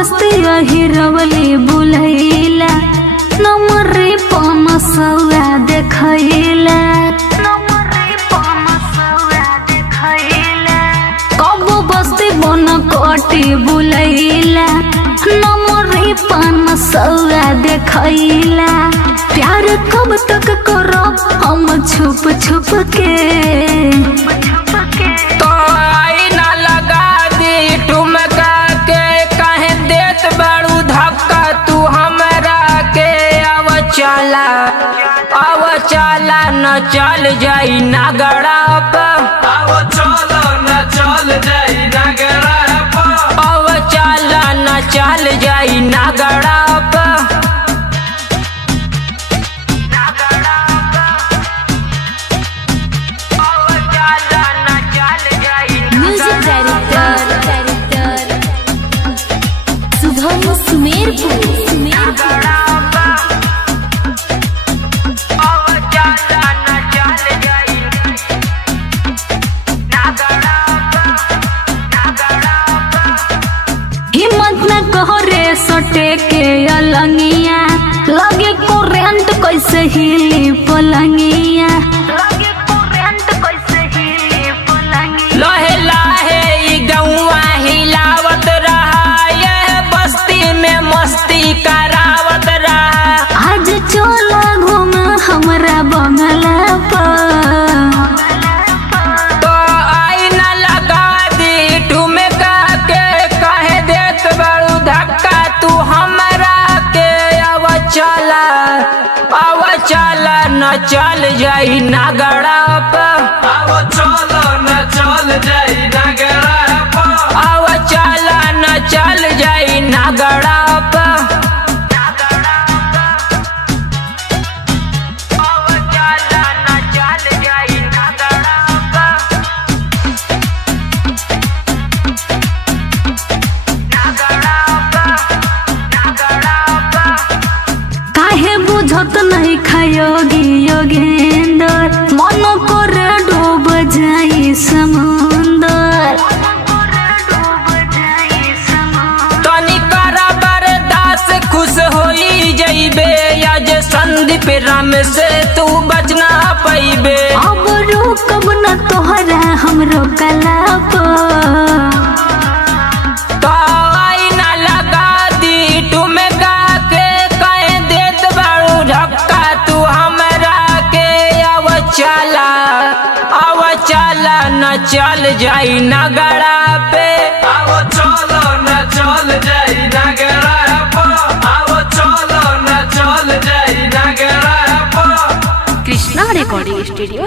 बस्ती हिरवली बुलैला नमरे पनसौआ देखैला कब बस्ती बन कटी बुलैला नमरे पनसौआ देखैला प्यार कब तक करो हम छुप छुप के तो आईना लगा दी ठुमका के कहे देत बड़ू धक्का तू हमरा के अब चला न चल जाई नगड़ा पर अब चलो न चल जाई नगरा पर अब चला न चल जाई नगड़ा पर म्यूजिक डायरेक्टर शुभम सुमेरपुर हिम्मत न कहरे सटे के अलंगिया लगे करेंट कैसे हिली पलंगिया लहे लहे ई गौआ हिलावत रहा यह बस्ती में मस्ती करावत रहा आज चला घूम हमरा बंगला पर तो आईना लगा दी ठुमका के कहे देत बड़ू धक्का तू हमरा के अब चला न चल जाई नगड़ा पर अब चलो न चल जाई नगरा पर अब चला न चल जाई नगड़ा पर काहे बुझत नहीं खयोगी योगेंद्र मन करे डूब जाई समुंदर तनी करा बर्दाश्त खुश होई जइबे आज संदीप राम से तू बचना पैबे अब रोकब न तोहरा हमरो कलाप तो आईना लगा दी ठुमका के कहे देत बड़ू धक्का तू हमरा के अब चला न चल जाई नगड़ा पे अब चलो न चल जाई नगरा पर अब चलो न चल जाई नगरा पर कृष्णा रिकॉर्डिंग स्टूडियो